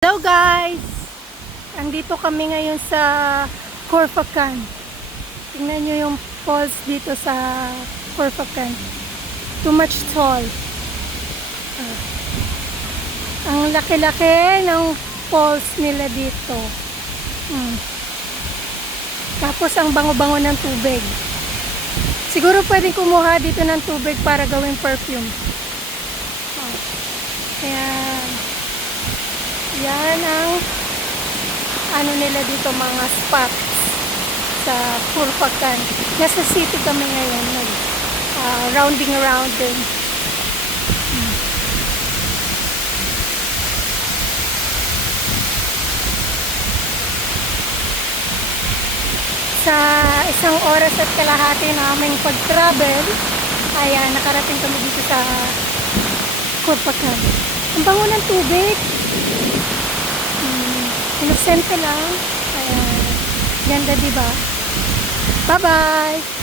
Hello guys! Andito kami ngayon sa Corfacan. Tingnan nyo yung falls dito sa Corfacan. Too much tall. Ang laki-laki ng falls nila dito. Tapos ang bango-bango ng tubig. Siguro pwedeng kumuha dito ng tubig para gawing perfume. Kaya yan ang ano nila dito, mga spots sa Corfacan. Nasa city kami ngayon, rounding around din. Sa isang oras at kalahati naming pag-travel, ayan, nakarating kami dito sa Corfacan. Ang bango ng tubig. Inosente lang. Ayan. Ganda, diba? Bye-bye!